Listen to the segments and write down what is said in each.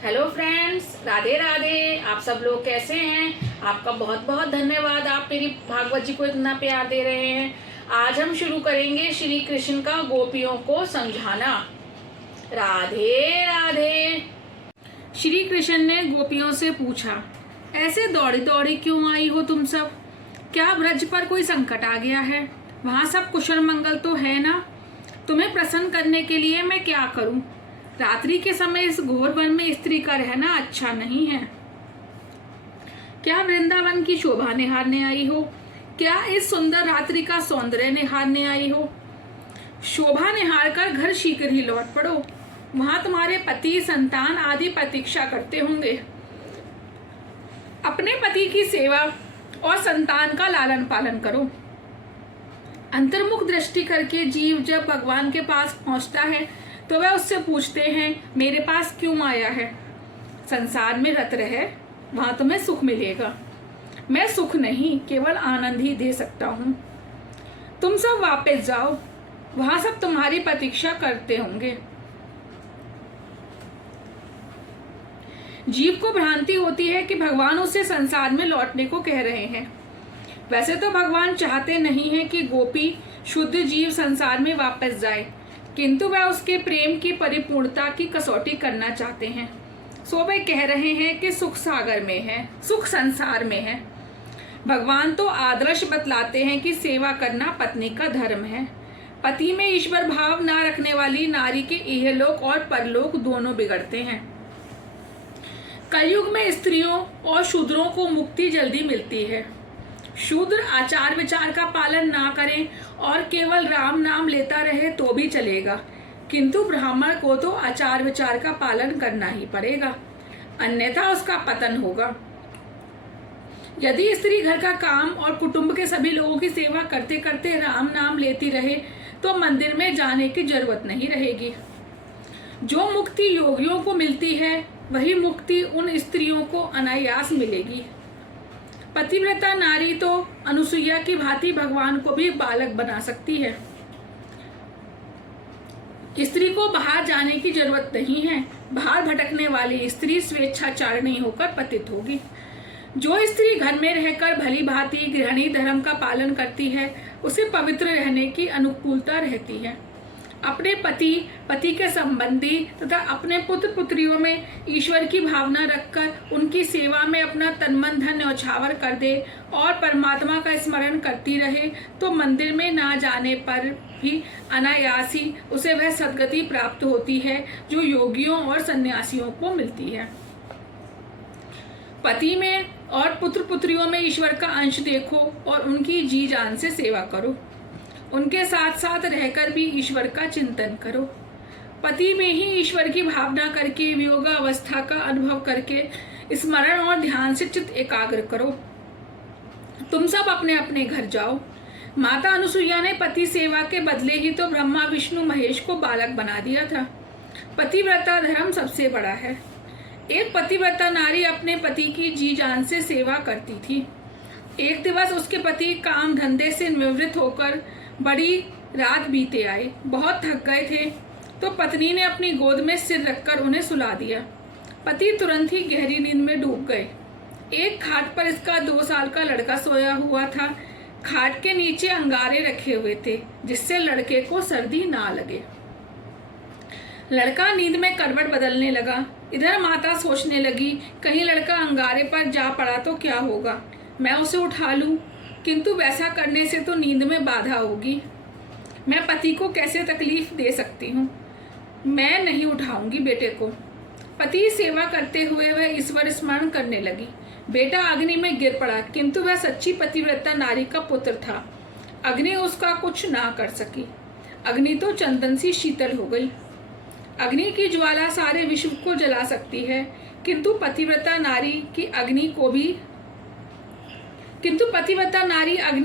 Hello friends, Radhe Radhe. आप सब लोग कैसे हैं? आपका बहुत बहुत धन्यवाद, आप मेरी भागवत जी को इतना प्यार दे रहे हैं। आज हम शुरू करेंगे श्री कृष्ण का गोपियों को समझाना। राधे राधे। श्री कृष्ण ने गोपियों से पूछा, ऐसे दौड़ी दौड़ी क्यों आई हो तुम सब? क्या ब्रज पर कोई संकट आ गया है? वहाँ सब कुशल मंगल तो है ना? तुम्हें प्रसन्न करने के लिए मैं क्या करूं? रात्रि के समय इस घोर वन में स्त्री का रहना अच्छा नहीं है। क्या वृंदावन की शोभा निहारने आई हो? क्या इस सुंदर रात्रि का सौंदर्य निहारने आई हो? शोभा निहार कर घर शीघ्र ही लौट पड़ो। वहां तुम्हारे पति, संतान आदि प्रतीक्षा करते होंगे। अपने पति की सेवा और संतान का लालन पालन करो। अंतर्मुख दृष्टि करके जीव जब भगवान के पास पहुंचता है तो वह उससे पूछते हैं, मेरे पास क्यों आया है? संसार में रत रहे, वहां तुम्हें सुख मिलेगा। मैं सुख नहीं, केवल आनंद ही दे सकता हूँ। तुम सब वापस जाओ, वहां सब तुम्हारी प्रतीक्षा करते होंगे। जीव को भ्रांति होती है कि भगवान उसे संसार में लौटने को कह रहे हैं। वैसे तो भगवान चाहते नहीं है कि गोपी शुद्ध जीव संसार में वापस जाए, किंतु वह उसके प्रेम की परिपूर्णता की कसौटी करना चाहते हैं। सो वे कह रहे हैं कि सुख सागर में है, सुख संसार में है। भगवान तो आदर्श बतलाते हैं कि सेवा करना पत्नी का धर्म है। पति में ईश्वर भाव ना रखने वाली नारी के इहलोक और परलोक दोनों बिगड़ते हैं। कलयुग में स्त्रियों और शूद्रों को मुक्ति जल्दी मिलती है। शूद्र आचार विचार का पालन ना करें और केवल राम नाम लेता रहे तो भी चलेगा, किंतु ब्राह्मण को तो आचार विचार का पालन करना ही पड़ेगा, अन्यथा उसका पतन होगा। यदि स्त्री घर का काम और कुटुंब के सभी लोगों की सेवा करते करते राम नाम लेती रहे तो मंदिर में जाने की जरूरत नहीं रहेगी। जो मुक्ति योगियों को मिलती है वही मुक्ति उन स्त्रियों को अनायास मिलेगी। पतिव्रता नारी तो अनुसुईया की भांति भगवान को भी बालक बना सकती है। स्त्री को बाहर जाने की जरूरत नहीं है। बाहर भटकने वाली स्त्री स्वेच्छाचारिणी होकर पतित होगी। जो स्त्री घर में रहकर भली भांति गृहिणी धर्म का पालन करती है उसे पवित्र रहने की अनुकूलता रहती है। अपने पति, पति के संबंधी तथा अपने पुत्र पुत्रियों में ईश्वर की भावना रखकर उनकी सेवा में अपना तन मन धन न्यौछावर कर दे और परमात्मा का स्मरण करती रहे तो मंदिर में ना जाने पर भी अनायास ही उसे वह सद्गति प्राप्त होती है जो योगियों और सन्यासियों को मिलती है। पति में और पुत्र पुत्रियों में ईश्वर का अंश देखो और उनकी जी जान से सेवा करो। उनके साथ साथ रहकर भी ईश्वर का चिंतन करो। पति में ही ईश्वर की भावना करके वियोग अवस्था का अनुभव करके स्मरण और ध्यान से चित्त एकाग्र करो। तुम सब अपने अपने घर जाओ। माता अनुसुईया ने पति सेवा के बदले ही तो ब्रह्मा विष्णु महेश को बालक बना दिया था। पतिव्रता धर्म सबसे बड़ा है। एक पतिव्रता नारी अपने पति की जी जान से सेवा करती थी। एक दिवस उसके पति काम धंधे से निवृत्त होकर बड़ी रात बीते आए, बहुत थक गए थे तो पत्नी ने अपनी गोद में सिर रखकर उन्हें सुला दिया। पति तुरंत ही गहरी नींद में डूब गए। एक खाट पर इसका 2 साल का लड़का सोया हुआ था। खाट के नीचे अंगारे रखे हुए थे जिससे लड़के को सर्दी ना लगे। लड़का नींद में करवट बदलने लगा। इधर माता सोचने लगी, कहीं लड़का अंगारे पर जा पड़ा तो क्या होगा, मैं उसे उठा लूं, किंतु वैसा करने से तो नींद में बाधा होगी। मैं पति को कैसे तकलीफ दे सकती हूँ, मैं नहीं उठाऊंगी बेटे को। पति सेवा करते हुए वह ईश्वर स्मरण करने लगी। बेटा अग्नि में गिर पड़ा, किंतु वह सच्ची पतिव्रता नारी का पुत्र था। अग्नि उसका कुछ ना कर सकी। अग्नि तो चंदन सी शीतल हो गई। अग्नि की ज्वाला सारे विश्व को जला सकती है, किंतु पतिव्रता नारी अग्नि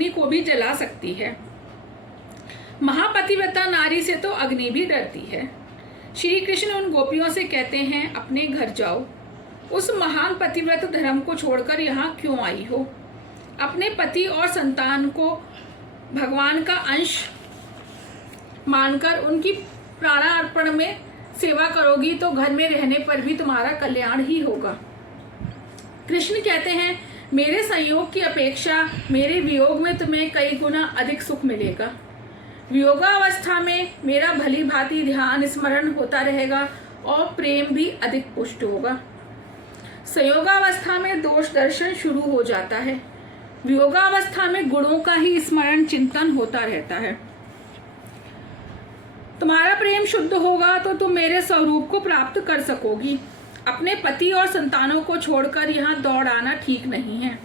को भी जला सकती है। महापतिव्रता नारी से तो अग्नि भी डरती है। श्री कृष्ण उन गोपियों से कहते हैं, अपने घर जाओ। उस महान पतिव्रत धर्म को छोड़कर यहाँ क्यों आई हो? अपने पति और संतान को भगवान का अंश मानकर उनकी प्राणार्पण में सेवा करोगी तो घर में रहने पर भी तुम्हारा कल्याण ही होगा। कृष्ण कहते हैं, मेरे संयोग की अपेक्षा मेरे वियोग में तुम्हें कई गुना अधिक सुख मिलेगा। वियोगावस्था में मेरा भली भांति ध्यान स्मरण होता रहेगा और प्रेम भी अधिक पुष्ट होगा। संयोगावस्था में दोष दर्शन शुरू हो जाता है। वियोगावस्था में गुणों का ही स्मरण चिंतन होता रहता है। तुम्हारा प्रेम शुद्ध होगा तो तुम मेरे स्वरूप को प्राप्त कर सकोगी। अपने पति और संतानों को छोड़कर यहाँ दौड़ आना ठीक नहीं है।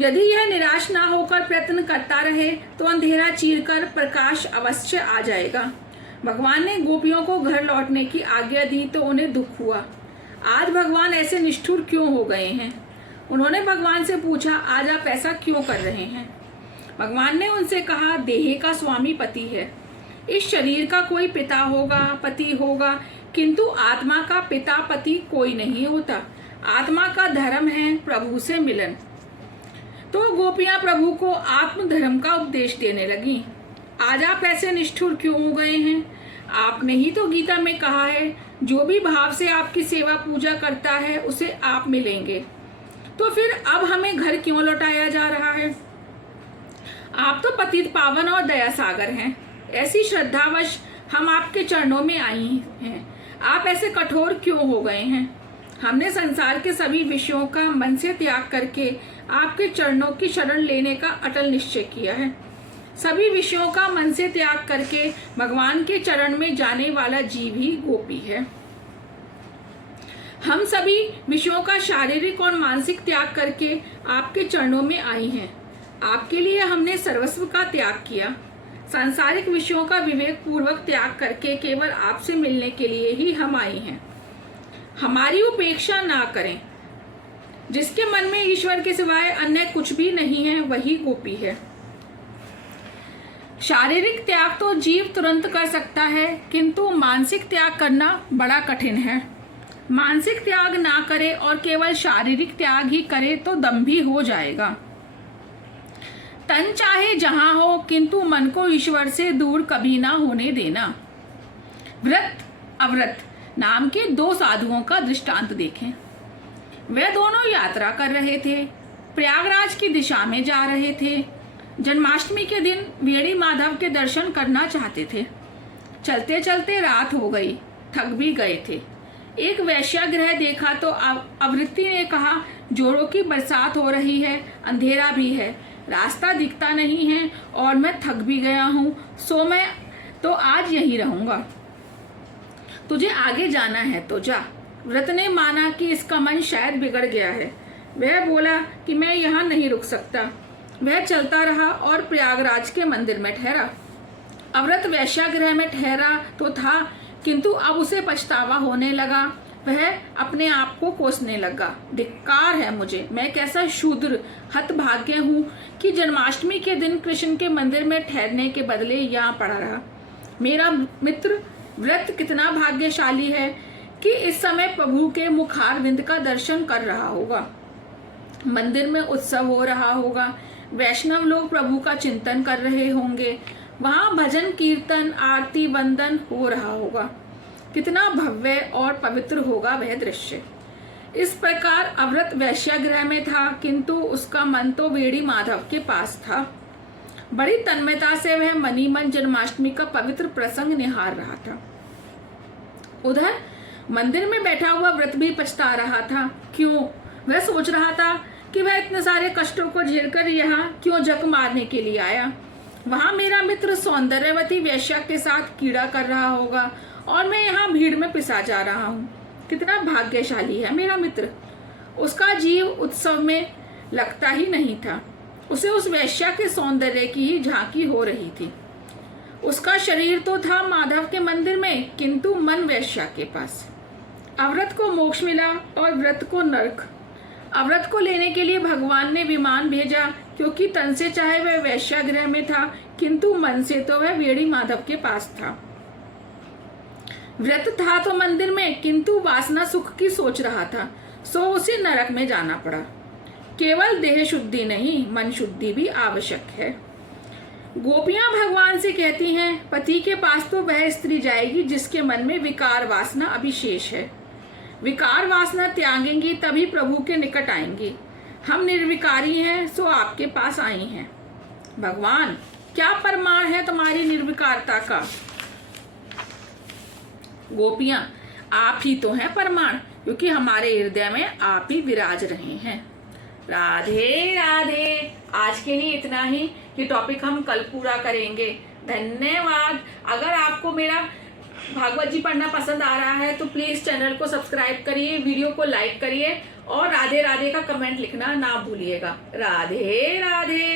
यदि यह निराश ना होकर प्रयत्न करता रहे तो अंधेरा चीरकर प्रकाश अवश्य आ जाएगा। भगवान ने गोपियों को घर लौटने की आज्ञा दी तो उन्हें दुख हुआ। आज भगवान ऐसे निष्ठुर क्यों हो गए हैं? उन्होंने भगवान से पूछा, आज आप ऐसा क्यों कर रहे हैं? भगवान ने उनसे कहा, देह का स्वामी पति है। इस शरीर का कोई पिता होगा, पति होगा, किंतु आत्मा का पिता पति कोई नहीं होता। आत्मा का धर्म है प्रभु से मिलन। तो गोपियां प्रभु को आत्म धर्म का उपदेश देने लगी। आज आप ऐसे निष्ठुर क्यों हो गए हैं? आपने ही तो गीता में कहा है, जो भी भाव से आपकी सेवा पूजा करता है उसे आप मिलेंगे। तो फिर अब हमें घर क्यों लौटाया जा रहा है? आप तो पतित पावन और दया सागर हैं। ऐसी श्रद्धावश हम आपके चरणों में आई हैं। आप ऐसे कठोर क्यों हो गए हैं? हमने संसार के सभी विषयों का मन से त्याग करके आपके चरणों की शरण लेने का अटल निश्चय किया है। सभी विषयों का मन से त्याग करके भगवान के चरण में जाने वाला जीव ही गोपी है। हम सभी विषयों का शारीरिक और मानसिक त्याग करके आपके चरणों में आई हैं। आपके लिए हमने सर्वस्व का त्याग किया। सांसारिक विषयों का विवेक पूर्वक त्याग करके केवल आपसे मिलने के लिए ही हम आई हैं। हमारी उपेक्षा ना करें। जिसके मन में ईश्वर के सिवाय अन्य कुछ भी नहीं है वही गोपी है। शारीरिक त्याग तो जीव तुरंत कर सकता है, किंतु मानसिक त्याग करना बड़ा कठिन है। मानसिक त्याग ना करे और केवल शारीरिक त्याग ही करे तो दंभी हो जाएगा। तन चाहे जहां हो, किंतु मन को ईश्वर से दूर कभी ना होने देना। व्रत अव्रत नाम के दो साधुओं का दृष्टांत देखें। वे दोनों यात्रा कर रहे थे, प्रयागराज की दिशा में जा रहे थे। जन्माष्टमी के दिन वेणी माधव के दर्शन करना चाहते थे। चलते चलते रात हो गई, थक भी गए थे। एक वेश्यागृह देखा तो आवृत्ति ने कहा, जोड़ों की बरसात हो रही है, अंधेरा भी है, रास्ता दिखता नहीं है और मैं थक भी गया हूँ, सो मैं तो आज यहीं रहूंगा। तुझे आगे जाना है तो जा। व्रत ने माना कि इसका मन शायद बिगड़ गया है। वह बोला कि मैं यहाँ नहीं रुक सकता। वह चलता रहा और प्रयागराज के मंदिर में ठहरा। अव्रत वेश्यागृह में ठहरा तो था, किंतु अब उसे पछतावा होने लगा। वह अपने आप को कोसने लगा, धिक्कार है मुझे, मैं कैसा शूद्र हतभाग्य हूँ कि जन्माष्टमी के दिन कृष्ण के मंदिर में ठहरने के बदले यहाँ पड़ा रहा। मेरा मित्र व्रत कितना भाग्यशाली है कि इस समय प्रभु के मुखारविंद का दर्शन कर रहा होगा। मंदिर में उत्सव हो रहा होगा, वैष्णव लोग प्रभु का चिंतन कर रहे होंगे, वहाँ भजन कीर्तन आरती वंदन हो रहा होगा। कितना भव्य और पवित्र होगा वह दृश्य। इस प्रकार अव्रत वैश्यागृह में था, किंतु उसका मन तो वेणी माधव के पास था। बड़ी तन्मयता से वह मनी मन जन्माष्टमी का पवित्र प्रसंग निहार रहा था। उधर मंदिर में बैठा हुआ व्रत भी पछता रहा था। क्यों? वह सोच रहा था कि वह इतने सारे कष्टों को झेलकर यहाँ क्यों जग मारने के लिए आया। वहां मेरा मित्र सौंदर्यवती वेश्या के साथ कीड़ा कर रहा होगा और मैं यहाँ भीड़ में पिसा जा रहा हूँ। कितना भाग्यशाली है मेरा मित्र। उसका जीव उत्सव में लगता ही नहीं था। उसे उस वेश्या के सौंदर्य की ही झांकी हो रही थी। उसका शरीर तो था माधव के मंदिर में, किंतु मन वेश्या के पास। अव्रत को मोक्ष मिला और व्रत को नरक। अव्रत को लेने के लिए भगवान ने विमान भेजा, क्योंकि तन से चाहे वह वैश्यागृह में था, किंतु मन से तो वह वेणी माधव के पास था। व्रत था तो मंदिर में, किंतु वासना सुख की सोच रहा था, सो उसे नरक में जाना पड़ा। केवल देह शुद्धि नहीं, मन शुद्धि भी आवश्यक है। गोपियां भगवान से कहती हैं, पति के पास तो वह स्त्री जाएगी जिसके मन में विकार वासना अभिशेष है। विकार वासना त्यागेंगी तभी प्रभु के निकट आएंगी। हम निर्विकारी हैं सो आपके पास आई हैं। भगवान, क्या प्रमाण है तुम्हारी निर्विकारता का? गोपियां, आप ही तो हैं प्रमाण, क्योंकि हमारे हृदय में आप ही विराज रहे हैं। राधे राधे। आज के लिए इतना ही, कि टॉपिक हम कल पूरा करेंगे। धन्यवाद। अगर आपको मेरा भागवत जी पढ़ना पसंद आ रहा है तो प्लीज चैनल को सब्सक्राइब करिए, वीडियो को लाइक करिए और राधे राधे का कमेंट लिखना ना भूलिएगा। राधे राधे।